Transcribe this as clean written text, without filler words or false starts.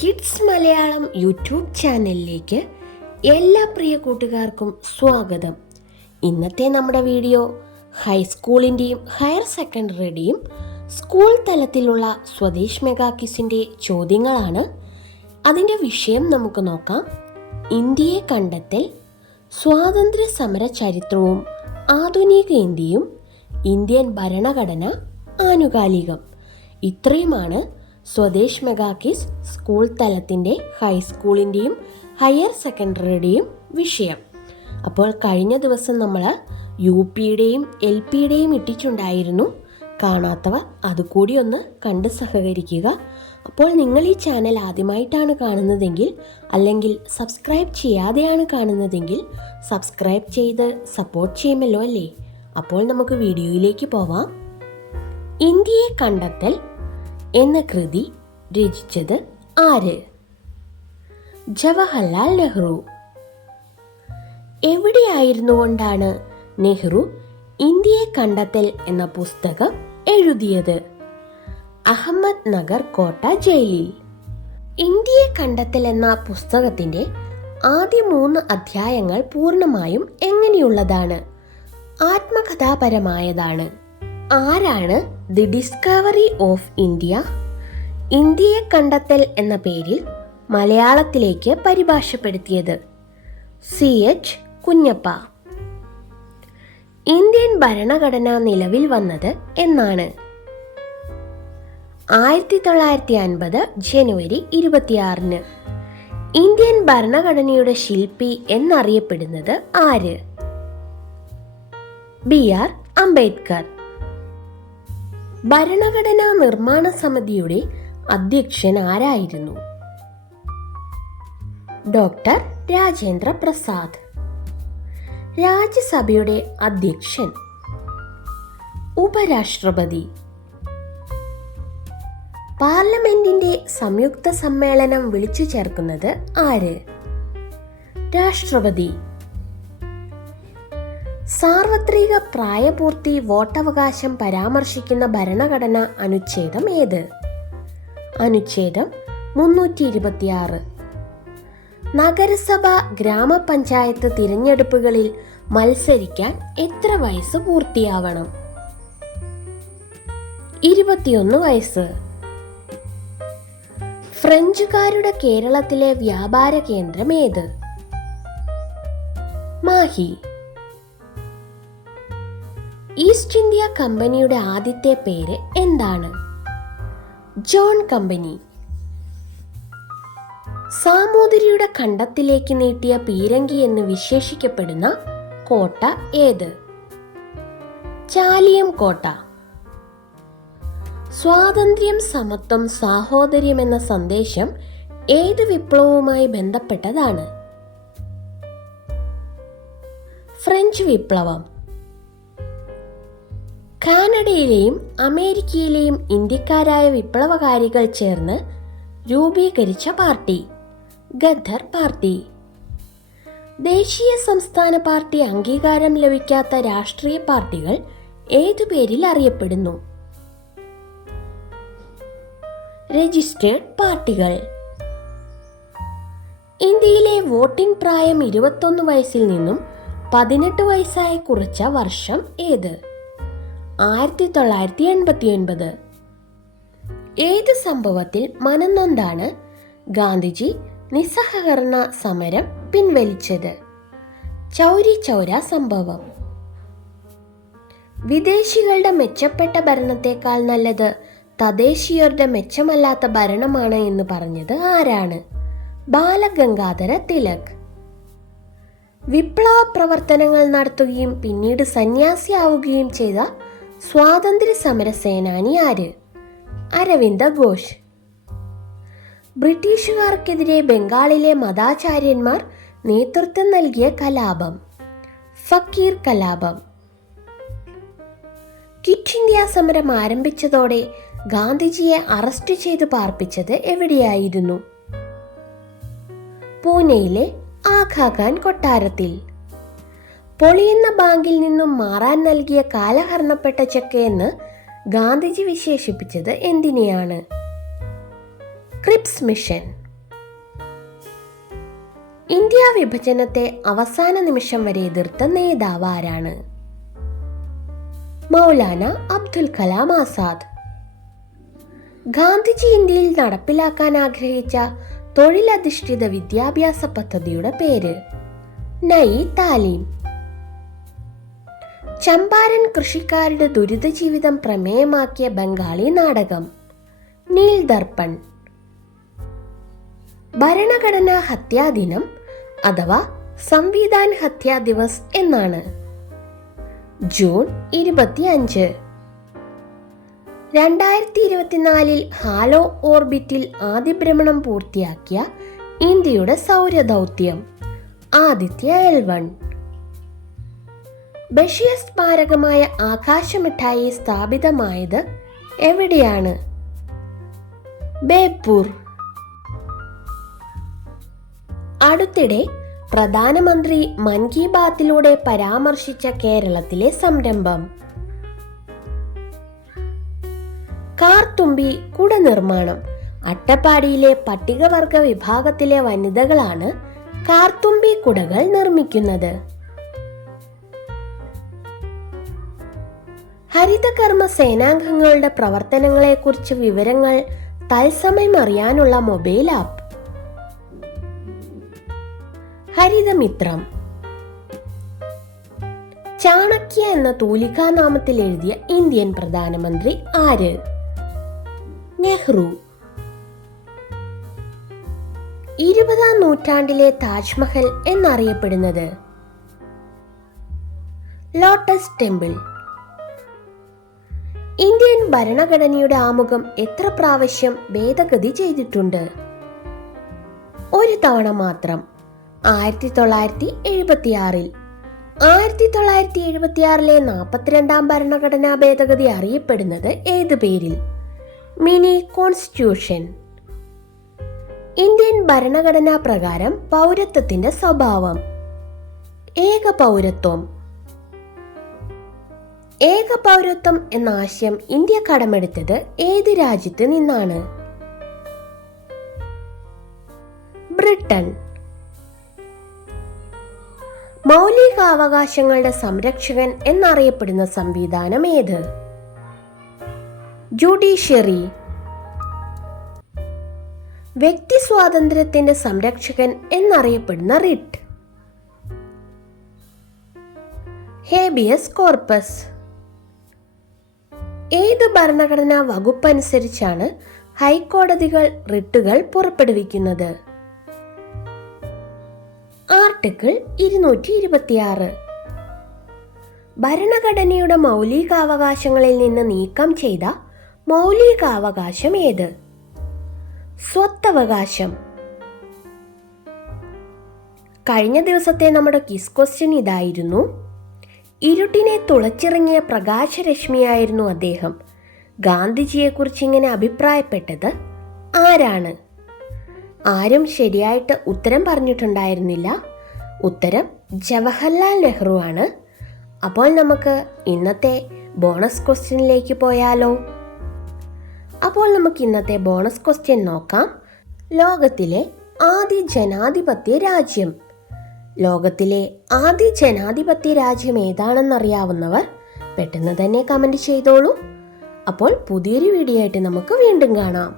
Kids Malayalam YouTube ചാനലിലേക്ക് എല്ലാ പ്രിയ കൂട്ടുകാർക്കും സ്വാഗതം. ഇന്നത്തെ നമ്മുടെ വീഡിയോ ഹൈസ്കൂളിൻ്റെയും ഹയർ സെക്കൻഡറിയുടെയും സ്കൂൾ തലത്തിലുള്ള സ്വദേശ് മെഗാ ക്വിസിൻ്റെ ചോദ്യങ്ങളാണ്. അതിൻ്റെ വിഷയം നമുക്ക് നോക്കാം. ഇന്ത്യയെ കണ്ടെത്തൽ, സ്വാതന്ത്ര്യ സമര ചരിത്രവും ആധുനിക ഇന്ത്യയും, ഇന്ത്യൻ ഭരണഘടന, ആനുകാലികം. ഇത്രയുമാണ് സ്വദേശ് മെഗാ ക്വിസ് സ്കൂൾ തലത്തിൻ്റെ ഹൈസ്കൂളിൻ്റെയും ഹയർ സെക്കൻഡറിയുടെയും വിഷയം. അപ്പോൾ കഴിഞ്ഞ ദിവസം നമ്മൾ UPയുടെയും LPയുടെയും ഇട്ടിട്ടുണ്ടായിരുന്നു. കാണാത്തവർ അതുകൂടി ഒന്ന് കണ്ട് സഹകരിക്കുക. അപ്പോൾ നിങ്ങൾ ഈ ചാനൽ ആദ്യമായിട്ടാണ് കാണുന്നതെങ്കിൽ, അല്ലെങ്കിൽ സബ്സ്ക്രൈബ് ചെയ്യാതെയാണ് കാണുന്നതെങ്കിൽ സബ്സ്ക്രൈബ് ചെയ്ത് സപ്പോർട്ട് ചെയ്യുമല്ലോ അല്ലേ? അപ്പോൾ നമുക്ക് വീഡിയോയിലേക്ക് പോവാം. ഇന്ത്യയെ കണ്ടെത്തൽ എന്ന കൃതി രചിച്ചത് ആര്? ജവഹർലാൽ നെഹ്റു. എവിടെയായിരുന്നു കൊണ്ടാണ് നെഹ്റു ഇന്ത്യയെ കണ്ടെത്തൽ എന്ന പുസ്തകം എഴുതിയത്? അഹമ്മദ് നഗർ കോട്ട ജയിലിൽ. ഇന്ത്യയെ കണ്ടെത്തൽ എന്ന പുസ്തകത്തിന്റെ ആദ്യ 3 അധ്യായങ്ങൾ പൂർണ്ണമായും എങ്ങനെയുള്ളതാണ്? ആത്മകഥാപരമായതാണ്. ആരാണ് ദി ഡിസ്കവറി ഓഫ് ഇന്ത്യ, ഇന്ത്യയെ കണ്ടെത്തൽ എന്ന പേരിൽ മലയാളത്തിലേക്ക് പരിഭാഷപ്പെടുത്തിയത്? CH കുഞ്ഞപ്പ. ഇന്ത്യൻ ഭരണഘടന നിലവിൽ വന്നത് എന്നാണ്? 1950 ജനുവരി 26. ഇന്ത്യൻ ഭരണഘടനയുടെ ശില്പി എന്നറിയപ്പെടുന്നത് ആര്? BR അംബേദ്കർ. ഭരണഘടനാ നിർമ്മാണ സമിതിയുടെ അധ്യക്ഷൻ ആരായിരുന്നു? ഡോക്ടർ രാജേന്ദ്ര പ്രസാദ്. രാജ്യസഭയുടെ അധ്യക്ഷൻ? ഉപരാഷ്ട്രപതി. പാർലമെന്റിന്റെ സംയുക്ത സമ്മേളനം വിളിച്ചു ചേർക്കുന്നത് ആര്? രാഷ്ട്രപതി. സാർവത്രിക പ്രായപൂർത്തി വോട്ടവകാശം പരാമർശിക്കുന്ന ഭരണഘടന അനുച്ഛേദം ഏത്? അനുച്ഛേദം 326. നഗരസഭ, ഗ്രാമപഞ്ചായത്ത് തിരഞ്ഞെടുപ്പുകളിൽ മത്സരിക്കാൻ എത്ര വയസ്സ് പൂർത്തിയാവണം? 21 വയസ്സ്. ഫ്രഞ്ചുകാരുടെ കേരളത്തിലെ വ്യാപാര കേന്ദ്രം ഏത്? മാഹി. ഈസ്റ്റ് ഇന്ത്യ കമ്പനിയുടെ ആദ്യത്തെ പേര് എന്താണ്? John company. സാമൂതിരിയുടെ കണ്ടത്തിലേക്ക് നീട്ടിയ പീരങ്കി എന്ന് വിശേഷിക്കപ്പെടുന്ന കോട്ട ഏത്? ചാലിയം കോട്ട. സ്വാതന്ത്ര്യം, സമത്വം, സാഹോദര്യം എന്ന സന്ദേശം ഏത് വിപ്ലവവുമായി ബന്ധപ്പെട്ടതാണ്? ഫ്രഞ്ച് വിപ്ലവം. കാനഡയിലെയും അമേരിക്കയിലെയും ഇന്ത്യക്കാരായ വിപ്ലവകാരികൾ ചേർന്ന് രൂപീകരിച്ച പാർട്ടി? Gather party. ദേശീയ സംസ്ഥാന പാർട്ടി അംഗീകാരം ലഭിക്കാത്ത രാഷ്ട്രീയ പാർട്ടികൾ ഏതു പേരിൽ അറിയപ്പെടുന്നു? രജിസ്റ്റേർഡ് പാർട്ടികൾ. ഇന്ത്യയിലെ വോട്ടിംഗ് പ്രായം 21 വയസ്സിൽ നിന്നും 18 വയസ്സായി കുറച്ച വർഷം ഏത്? 1989. ഏത് സംഭവത്തിൽ മനംനൊന്താണ് ഗാന്ധിജി നിസ്സഹകരണ സമരം പിൻവലിച്ചത്? ചൗരി ചൗര സംഭവം. വിദേശികളുടെ മെച്ചപ്പെട്ട ഭരണത്തെക്കാൾ നല്ലത് തദ്ദേശീയരുടെ മെച്ചമല്ലാത്ത ഭരണമാണ് എന്ന് പറഞ്ഞത് ആരാണ്? ബാലഗംഗാധര തിലക്. വിപ്ലവ പ്രവർത്തനങ്ങൾ നടത്തുകയും പിന്നീട് സന്യാസിയാവുകയും ചെയ്ത സ്വാതന്ത്ര്യ സമര സേനാനി ആര്? അരവിന്ദ ഘോഷ്. ബ്രിട്ടീഷുകാർക്കെതിരെ ബംഗാളിലെ മതാചാര്യന്മാർ നേതൃത്വം നൽകിയ കലാപം? ഫക്കീർ കലാപം. ക്വിറ്റ് ഇന്ത്യ സമരം ആരംഭിച്ചതോടെ ഗാന്ധിജിയെ അറസ്റ്റ് ചെയ്ത് പാർപ്പിച്ചത് എവിടെയായിരുന്നു? പൂനെയിലെ ആഘാഖാൻ കൊട്ടാരത്തിൽ. പൊളിയുന്ന ബാങ്കിൽ നിന്നും മാറാൻ നൽകിയ കാലഹരണപ്പെട്ട ചെക്ക് എന്ന് ഗാന്ധിജി വിശേഷിപ്പിച്ചത് എന്തിനെയാണ്? Cripps mission. ഇന്ത്യ വിഭജനത്തെ അവസാന നിമിഷം വരെ എതിർത്ത നേതാവ് ആരാണ്? മൗലാന അബ്ദുൽ കലാം ആസാദ്. ഗാന്ധിജി ഇന്ത്യയിൽ നടപ്പിലാക്കാൻ ആഗ്രഹിച്ച തൊഴിലധിഷ്ഠിത വിദ്യാഭ്യാസ പദ്ധതിയുടെ പേര്? നയി താലീം. ചമ്പാരൻ കൃഷിക്കാരുടെ ദുരിത ജീവിതം പ്രമേയമാക്കിയ ബംഗാളി നാടകം? നീൽ ദർപ്പൺ. ഭരണഘടനാ ഹത്യാ ദിനം അഥവാ സംവിധാൻ ഹത്യാ ദിവസ് എന്നാണ്? ജൂൺ 25. 2024 ഹാലോ ഓർബിറ്റിൽ ആദ്യ ഭ്രമണം പൂർത്തിയാക്കിയ ഇന്ത്യയുടെ സൗരദൗത്യം? ആദിത്യ L1. ബഷീർ സ്മാരകമായ ആകാശമിഠായി സ്ഥാപിതമായത് എവിടെയാണ്? ബേപ്പൂർ. അടുത്തിടെ പ്രധാനമന്ത്രി മൻ കി ബാത്തിലൂടെ പരാമർശിച്ച കേരളത്തിലെ സംരംഭം? കാർത്തുമ്പി കുട നിർമ്മാണം. അട്ടപ്പാടിയിലെ പട്ടികവർഗ വിഭാഗത്തിലെ വനിതകളാണ് കാർത്തുമ്പി കുടകൾ നിർമ്മിക്കുന്നത്. ഹരിതകർമ്മ സേനാംഗങ്ങളുടെ പ്രവർത്തനങ്ങളെക്കുറിച്ച് വിവരങ്ങൾ തത്സമയം അറിയാനുള്ള മൊബൈൽ ആപ്പ്? ഹരിതമിത്രം. ചാണക്യ എന്ന തൂലികാനാമത്തിൽ എഴുതിയ ഇന്ത്യൻ പ്രധാനമന്ത്രി ആര്? നെഹ്റു. 20-ാം നൂറ്റാണ്ടിലെ താജ്മഹൽ എന്നറിയപ്പെടുന്നത്? Lotus temple. ഇന്ത്യൻ ഭരണഘടനയുടെ ആമുഖം എത്ര പ്രാവശ്യം ഭേദഗതി ചെയ്തിട്ടുണ്ട്? ഒരു തവണ മാത്രം, 1976. 1976 42-ാം ഭരണഘടനാ ഭേദഗതി അറിയപ്പെടുന്നത് ഏത് പേരിൽ? Mini constitution. ഇന്ത്യൻ ഭരണഘടനാ പ്രകാരം പൗരത്വത്തിന്റെ സ്വഭാവം? ഏക പൗരത്വം. ഏക പൗരത്വം എന്ന ആശയം ഇന്ത്യ കടമെടുത്തത് ഏത് രാജ്യത്ത് നിന്നാണ്? ബ്രിട്ടൻ. മൗലികാവകാശങ്ങളുടെ സംരക്ഷകൻ എന്നറിയപ്പെടുന്ന സംവിധാനം ഏത്? ജുഡീഷ്യറി. വ്യക്തി സ്വാതന്ത്ര്യത്തിന്റെ സംരക്ഷകൻ എന്നറിയപ്പെടുന്ന റിട്ട്? Habeas corpus. ഏത് ഭരണഘടനാ വകുപ്പ് അനുസരിച്ചാണ് ഹൈക്കോടതികൾ റിട്ടുകൾ പുറപ്പെടുവിക്കുന്നത്? ആർട്ടിക്കിൾ 226. ഭരണഘടനയുടെ മൗലികാവകാശങ്ങളിൽ നിന്ന് നീക്കം ചെയ്ത മൗലികാവകാശം ഏത്? സ്വത്തവകാശം. കഴിഞ്ഞ ദിവസത്തെ നമ്മുടെ ക്വിസ് ക്വസ്റ്റ്യൻ ഇതായിരുന്നു: ഇരുട്ടിനെ തുളച്ചിറങ്ങിയ പ്രകാശരശ്മിയായിരുന്നു അദ്ദേഹം. ഗാന്ധിജിയെക്കുറിച്ച് ഇങ്ങനെ അഭിപ്രായപ്പെട്ടത് ആരാണ്? ആരും ശരിയായിട്ട് ഉത്തരം പറഞ്ഞിട്ടുണ്ടായിരുന്നില്ല. ഉത്തരം ജവഹർലാൽ നെഹ്റു ആണ്. അപ്പോൾ നമുക്ക് ഇന്നത്തെ ബോണസ് ക്വസ്റ്റ്യനിലേക്ക് പോയാലോ? അപ്പോൾ നമുക്ക് ഇന്നത്തെ ബോണസ് ക്വസ്റ്റ്യൻ നോക്കാം. ലോകത്തിലെ ആദ്യ ജനാധിപത്യ രാജ്യം? ലോകത്തിലെ ആദ്യ ജനാധിപത്യ രാജ്യം ഏതാണെന്നറിയാവുന്നവർ പെട്ടെന്ന് തന്നെ കമൻറ്റ് ചെയ്തോളൂ. അപ്പോൾ പുതിയൊരു വീഡിയോ ആയിട്ട് നമുക്ക് വീണ്ടും കാണാം.